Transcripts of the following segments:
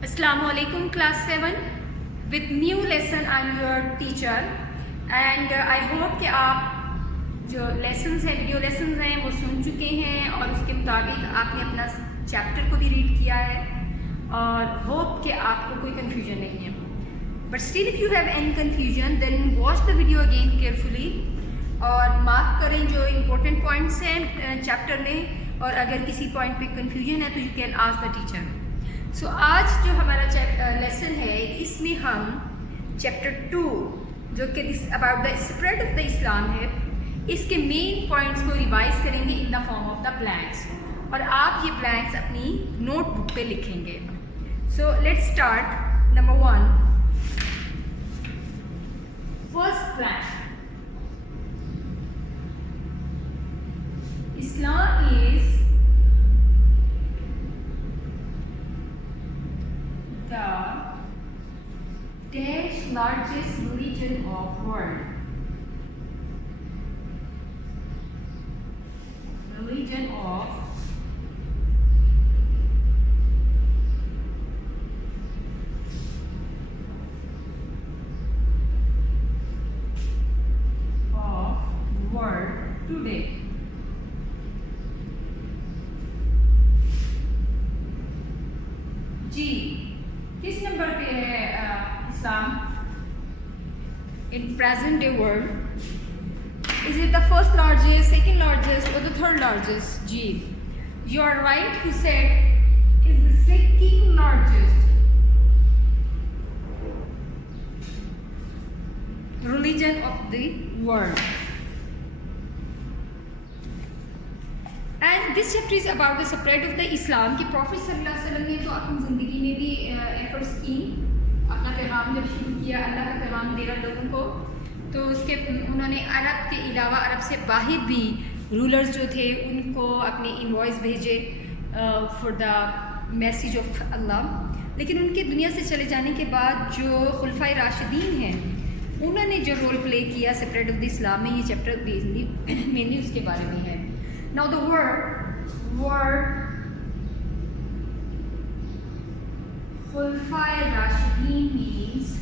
Assalamu alaikum class 7 with new lesson. I'm your teacher and I hope کہ آپ جو lessons ہیں video lessons ہیں وہ سن چکے ہیں اور اس کے مطابق آپ نے اپنا چیپٹر کو بھی ریڈ کیا ہے اور ہوپ کہ آپ کو کوئی کنفیوژن نہیں ہے. But still if you have any confusion then watch the video again carefully اور مارک کریں جو امپورٹنٹ پوائنٹس ہیں چیپٹر میں, اور اگر کسی پوائنٹ پہ کنفیوژن ہے تو you can ask the teacher. So آج جو ہمارا لیسن ہے اس میں ہم چیپٹر 2 جو کہ about the spread of the Islam ہے, اس کے مین پوائنٹس کو ریوائز کریں گے in the form of the blanks, اور آپ یہ بلینکس اپنی نوٹ بک پہ لکھیں گے. So let's start. Number 1 first blank. Islam is the dash largest religion of world. Religion of world today. جی کس نمبر پہ ہے Islam in present day world? Is it the first largest, second largest اور the third largest? جی you are right. He said is the second largest religion of the world. And this chapter is about the spread of the Islam. کہ prophet صلی اللہ علیہ وسلم نے تو اپنی زندگی میں بھی ایفرٹس کی, اپنا پیغام جب شروع کیا اللہ کا پیغام دے رہا لوگوں کو, تو اس کے انہوں نے عرب کے علاوہ عرب سے باہر بھی رولرز جو تھے ان کو اپنے انوائس بھیجے فار دا میسیج آف اللہ. لیکن ان کے دنیا سے چلے جانے کے بعد جو خلفائے راشدین ہیں انہوں نے جو رول پلے کیا اسپریڈ آف دا اسلام میں, یہ چیپٹر مینلی اس کے بارے میں ہے. Now the word Khulafai Rashidin means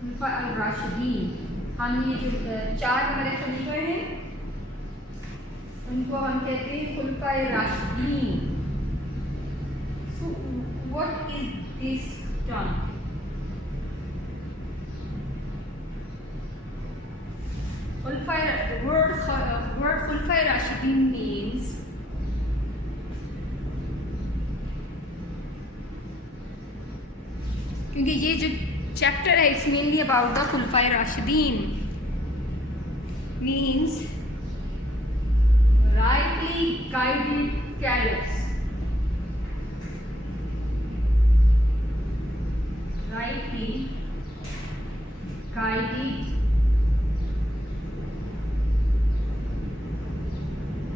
Khulafai al-Rashidin. ہم یہ جو 4 ہمارے خلیفہ ہیں ان کو ہم کہتے ہیں خلفائے راشدین. So what is this term? Word خلفائے راشدین مینس کیونکہ یہ جو چیپٹر ہے اٹس مینلی اباؤٹ دا خلفائے راشدین means rightly guided caliphs. Rightly guided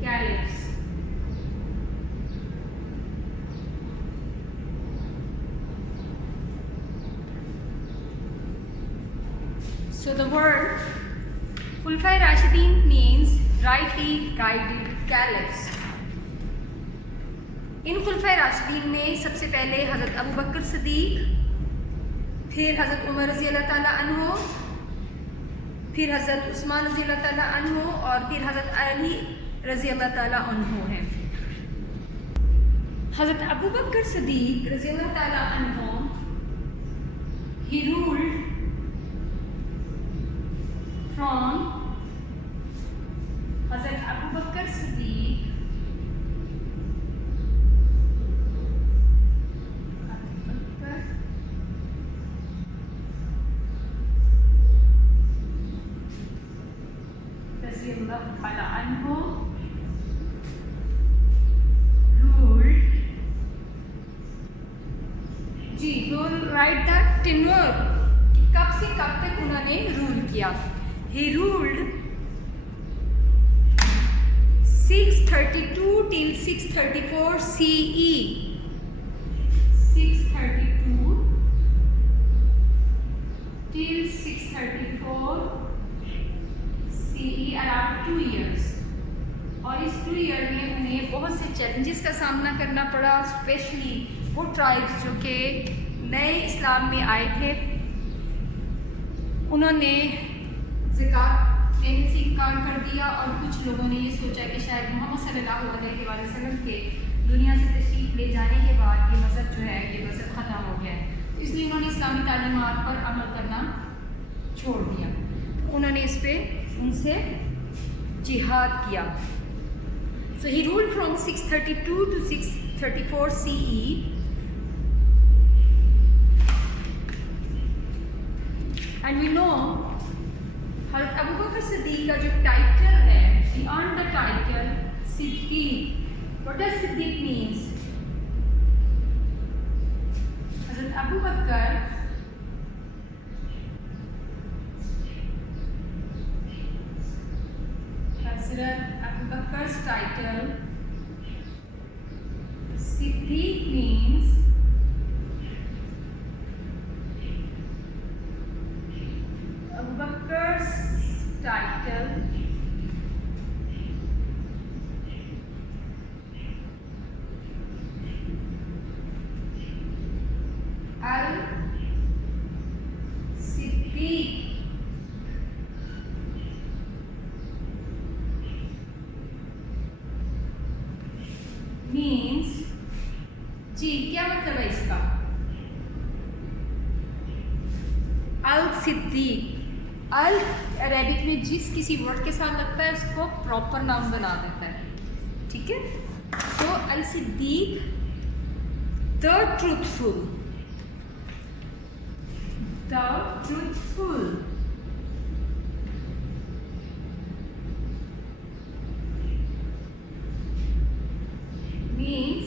caliphs. So the word Khulafai Rashidin means rightly guided caliphs. ان خلفائے راشدین میں سب سے پہلے حضرت ابو بکر صدیق, پھر حضرت عمر رضی اللہ تعالیٰ عنہ, پھر حضرت عثمان رضی اللہ تعالیٰ عنہ, اور پھر حضرت علی رضی اللہ تعالیٰ عنہ ہیں. حضرت ابو بکر صدیق رضی اللہ تعالیٰ عنہ he ruled from حضرت ابو بکر صدیق رضی اللہ تعالی عنہ ruled. جی رول رائٹ دا ٹینور, کب سے کب تک انہوں نے رول کیا. He ruled 632 till 634 CE. 632 period میں انہیں بہت سے چیلنجز کا سامنا کرنا پڑا، اسپیشلی وہ ٹرائبس جو کہ نئے اسلام میں آئے تھے. انہوں نے زکوٰۃ لینے سے انکار کر دیا، اور کچھ لوگوں نے یہ سوچا کہ شاید محمد صلی اللہ علیہ وسلم کے دنیا سے تشریف لے جانے کے بعد یہ مذہب جو ہے یہ مذہب ختم ہو گیا ہے، تو اس لیے انہوں نے اسلامی تعلیمات پر عمل کرنا چھوڑ دیا. انہوں نے اس پہ ان سے جہاد کیا. So he ruled from 632 to 634 CE. And we know حضرت ابو بکر صدیق کا جو ٹائٹل ہے, he earned the title Siddiq. What does Siddiq means? حضرت ابو بکر Bakar's title Siddiq means Abu Bakar's title Al-Siddiq means جی کیا مطلب ہے اس کا؟ الصدیق ال عربک میں جس کسی ورڈ کے ساتھ لگتا ہے اس کو پراپر ناؤن بنا دیتا ہے, ٹھیک ہے. تو الصدیق the truthful means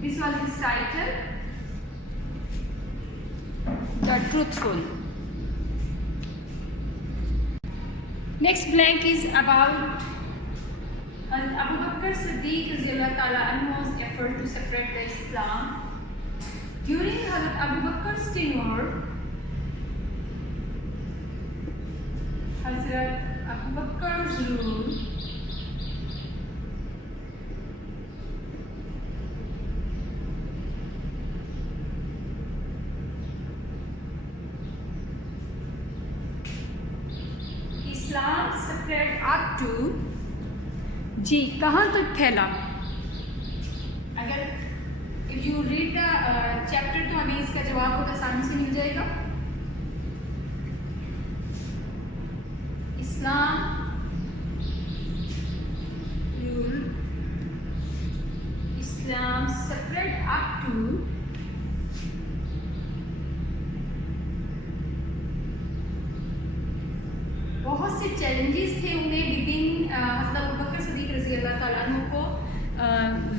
this was his title, the truthful. Next blank is about Abu Bakr Siddiq radhiyallahu ta'ala anhu's effort to separate the Islam. During Hazrat Abu Bakr's tenure, Hazrat Abu Bakr's rule Islam spread up to جی کہاں تک پھیلا. اگر if you read the chapter تو ہمیں اس کا جواب بہت آسانی سے مل جائے گا. Islam spread up to بہت سے چیلنجز تھے انہیں ودن حضرت ابو بکر صدیق رضی اللہ تعالیٰ عنہ کو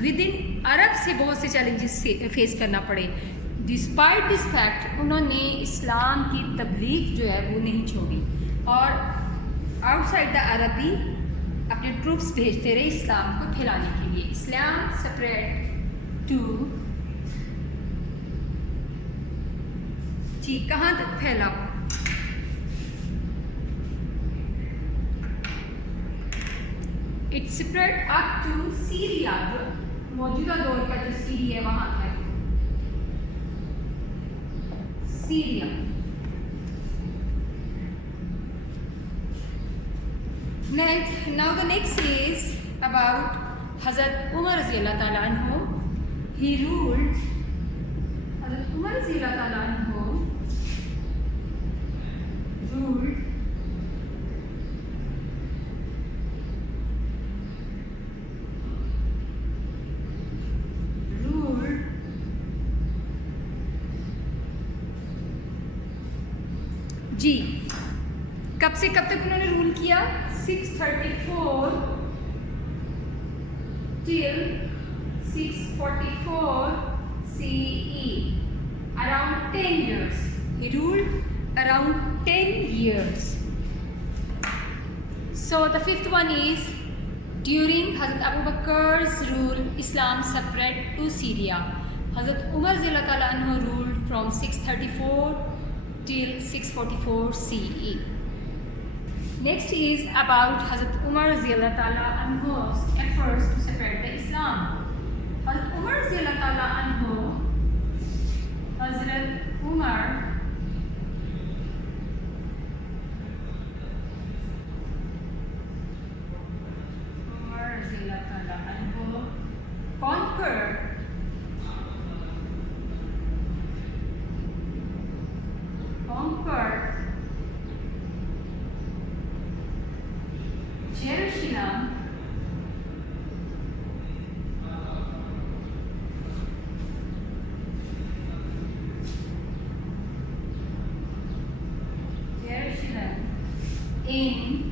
ودن عرب سے بہت سے چیلنجز فیس کرنا پڑے. ڈسپائٹ دس فیکٹ انہوں نے اسلام کی تبلیغ جو ہے وہ نہیں چھوڑی, اور آؤٹ سائڈ دا عربی اپنے ٹروپس بھیجتے رہے اسلام کو پھیلانے کے لیے. اسلام سپریٹ ٹو جی کہاں تک پھیلا؟ It spread up to Syria, جو موجودہ دور کا جو سیریا ہے وہاں ہے Syria. Now the next is about Hazrat Umar رضی اللہ تعالیٰ عنہ. He ruled Hazrat Umar رضی اللہ تعالیٰ عنہ ruled جی کب سے کب تک انہوں نے رول کیا؟ 634 till 644 CE, around 10 years. He ruled around 10 years. So the fifth one is during Hazrat Abu Bakr's rule, Islam spread to Syria. Hazrat Umar رضی اللہ تعالیٰ عنہ ruled from 634 till 644 CE. Next is about Hazrat Umar Radiyallahu Ta'ala Anhu's efforts to separate the Islam. Hazrat Umar Radiyallahu Ta'ala Anhu, Hazrat Umar Radiyallahu Ta'ala Anhu conquered Jerusalem in,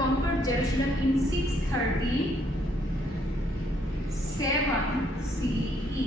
conquered Jerusalem in 637 CE।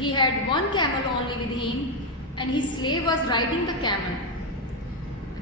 he had one camel only with him and his slave was riding the camel।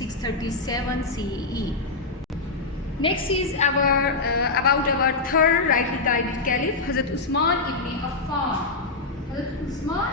637 CE। Next is about our third rightly guided caliph, Hazrat Usman ibn Affan। Hazrat Usman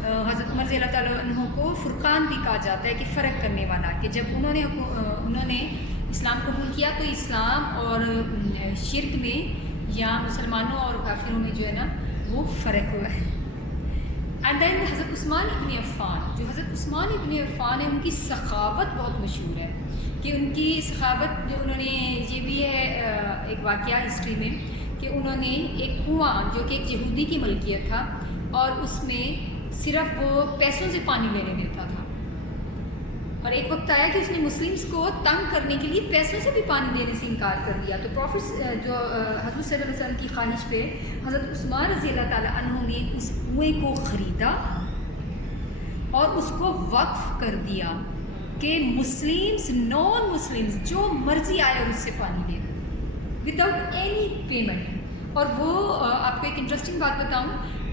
حضرت عمر رضی اللہ تعالیٰ عنہ کو فرقان بھی کہا جاتا ہے کہ فرق کرنے والا، کہ جب انہوں نے اسلام قبول کیا تو اسلام اور شرک میں یا مسلمانوں اور کافروں میں جو ہے نا وہ فرق ہوا ہے۔ اینڈ دین حضرت عثمان ابن عفان، جو حضرت عثمان ابن عفان ہے ان کی سخاوت بہت مشہور ہے، کہ ان کی سخاوت جو انہوں نے، یہ بھی ہے ایک واقعہ ہسٹری میں کہ انہوں نے ایک کنواں جو کہ ایک یہودی کی ملکیت تھا اور اس میں صرف وہ پیسوں سے پانی لینے دیتا تھا، اور ایک وقت آیا کہ اس نے مسلمس کو تنگ کرنے کے لیے پیسوں سے بھی پانی دینے سے انکار کر دیا، تو پروفٹ جو حضرت صلی اللہ علیہ وسلم کی خواہش پہ حضرت عثمان رضی اللہ تعالیٰ عنہ نے اس کنویں کو خریدا اور اس کو وقف کر دیا کہ مسلمس، نان مسلمس جو مرضی آئے اور اس سے پانی لے وداؤٹ اینی پیمنٹ۔ اور وہ آپ کو ایک انٹرسٹنگ بات بتاؤں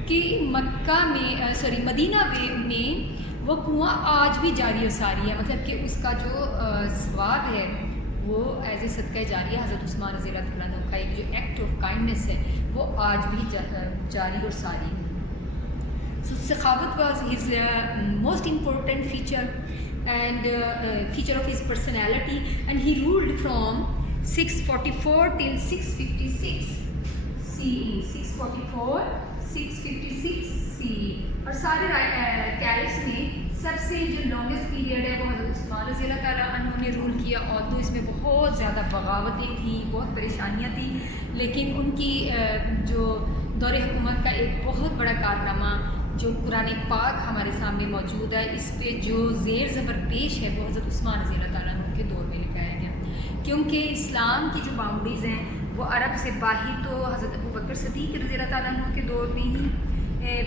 کہ مکہ میں مدینہ میں وہ کنواں آج بھی جاری و ساری ہے، مطلب کہ اس کا جو ثواب ہے وہ ایز اے صدقہ جاریہ حضرت عثمان رضی اللہ تعالیٰ عنہ کا ایک جو ایکٹ آف کائنڈنیس ہے وہ آج بھی جاری اور ساری ہے۔ So سخاوت was his most important feature and feature of his personality, and he ruled from 644 till 656 CE, 644 656 CE، اور سارے کیلفس میں سب سے جو لانگسٹ پیریڈ ہے وہ حضرت عثمان رضی اللہ تعالیٰ عنہ نے رول کیا، اور تو اس میں بہت زیادہ بغاوتیں تھیں، بہت پریشانیاں تھیں، لیکن ان کی جو دور حکومت کا ایک بہت بڑا کارنامہ جو قرآن پاک ہمارے سامنے موجود ہے، اس پہ جو زیر زبر پیش ہے وہ حضرت عثمان رضی اللہ تعالیٰ عنہ کے دور میں لکھایا گیا، کیونکہ اسلام کی جو باؤنڈریز ہیں وہ عرب سے باہر تو حضرت ابوبکر صدیق رضی اللہ تعالیٰ عنہ کے دور میں ہی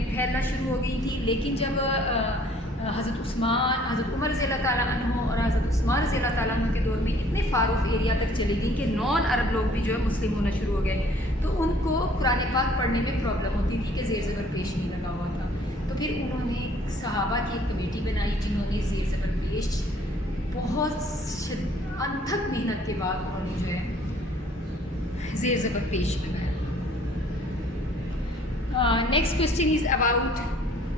پھیلنا شروع ہو گئی تھی، لیکن جب حضرت عمر رضی اللہ تعالیٰ عنہ اور حضرت عثمان رضی اللہ تعالیٰ عنہ کے دور میں اتنے فار آف ایریا تک چلی گئی کہ نان عرب لوگ بھی جو ہے مسلم ہونا شروع ہو گئے، تو ان کو قرآن پاک پڑھنے میں پرابلم ہوتی تھی کہ زیر زبر پیش نہیں لگا ہوا تھا، تو پھر انہوں نے صحابہ کی ایک کمیٹی بنائی جنہوں نے زیر زبر پیش بہت انتھک محنت کے بعد انہوں نے جو ہے زیر زبر پیش لگایا۔ نیکسٹ کوشچن از اباؤٹ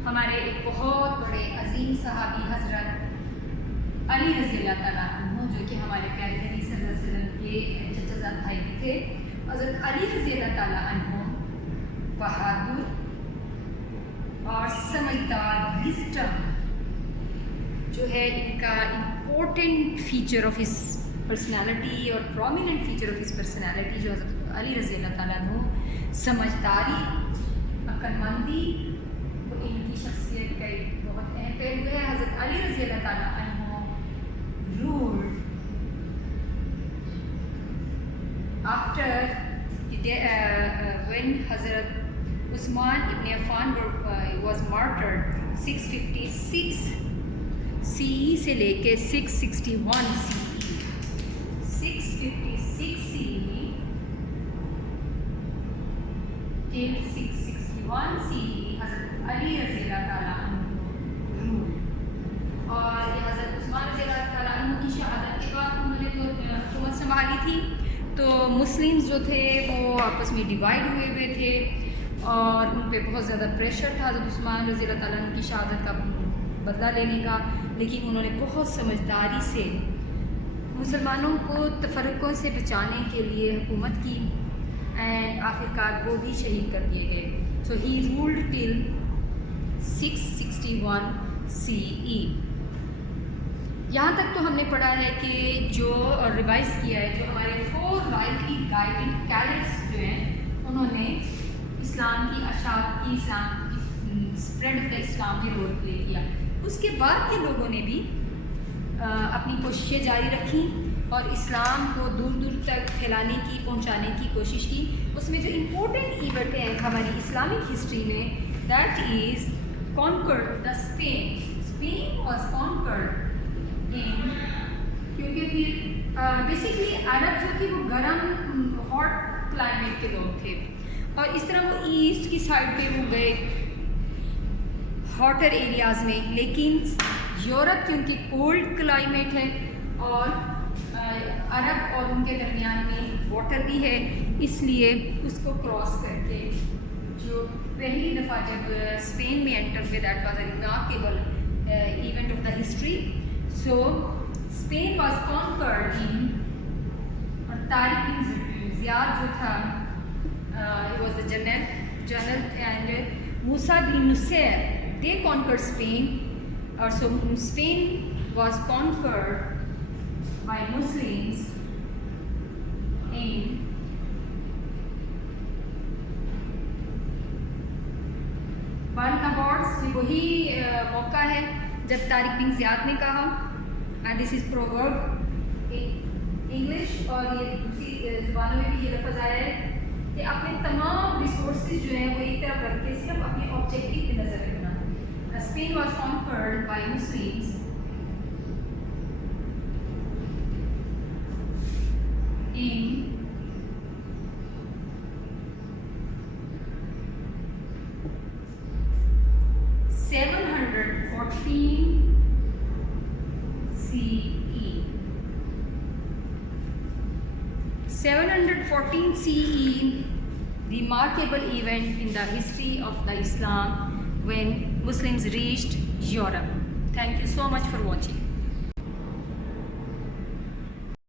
ہمارے ایک بہت بڑے عظیم صحابی حضرت علی رضی اللہ تعالیٰ عنہ، جو کہ ہمارے پیارے نبی صلی اللہ علیہ وسلم کے چچا زاد بھائی بھی تھے۔ حضرت علی رضی اللہ تعالیٰ عنہ بہادر اور سمجھدار، وزڈم جو ہے ان کا important feature of his personality اور prominent feature of his personality جو حضرت علی رضی اللہ تعالیٰ عنہ، سمجھداری، عقل مندی، وہ ان کی شخصیت کا ایک بہت اہم پہلو ہے۔ حضرت علی رضی اللہ تعالیٰ عنہ رول آفٹر when حضرت عثمان ابن عفان was martyred 656 CE سے لے کے 661 CE 656 CE till 661 CE حضرت علی رضی اللہ تعالیٰ عنہ رول، اور یہ حضرت عثمان رضی اللہ تعالیٰ عنہ کی شہادت کے بعد انہوں نے تو حکومت سنبھالی تھی، تو مسلمز جو تھے وہ آپس میں ڈیوائڈ ہوئے تھے اور ان پہ بہت زیادہ پریشر تھا حضرت عثمان رضی اللہ تعالیٰ عنہ کی شہادت کا بدلہ لینے کا، لیکن انہوں نے بہت سمجھداری سے مسلمانوں کو تفرقوں سے بچانے کے لیے حکومت کی، اینڈ آخرکار وہ بھی شہید کر دیے گئے۔ سو ہی رولڈ ٹل 661 CE۔ یہاں تک تو ہم نے پڑھا ہے کہ جو ریوائز کیا ہے، جو ہمارے 4 رائٹلی گائیڈنگ کیلفس جو ہیں انہوں نے اسلام کی اشاعت کی، اسلام کی اسپریڈ آف دا اسلام میں رول پلے کیا۔ اس کے بعد کے لوگوں نے بھی اپنی کوششیں جاری رکھیں اور اسلام کو دور دور تک پھیلانے کی، پہنچانے کی کوشش کی۔ اس میں جو امپورٹنٹ ایونٹ ہیں ہماری اسلامک ہسٹری میں، that is conquered the Spain was conquered in, کیونکہ پھر بیسکلی عرب جو تھی وہ گرم ہاٹ کلائمیٹ کے لوگ تھے، اور اس طرح وہ ایسٹ کی سائڈ پہ وہ گئے ہاٹر ایریاز میں، لیکن یورپ کی ان کی کولڈ کلائمیٹ ہے اور عرب اور ان کے درمیان میں واٹر بھی ہے، اس لیے اس کو کراس کر کے جو جو پہلی دفعہ جب اسپین میں انٹر ہوئے, that was a remarkable event of the history. So Spain was conquered in, اور طارق بن زیاد جو تھا he was a general, and Musa bin Nusayr they conquered Spain, or so Spain was conquered by Muslims in Barnabas. یہ وہی موقع ہے جب Tariq bin زیاد نے کہا, and this is proverb in English اور یہ دوسری زبانوں میں بھی یہ لفظ آیا ہے کہ اپنے تمام ریسورسز جو ہیں وہ ایک طرف رکھ کے صرف اپنے آبجیکٹیو پہ نظر رکھنا. Spain was conquered by Muslims in (714 CE), remarkable event in the history of the Islam when Muslims reached Europe. Thank you so much for watching.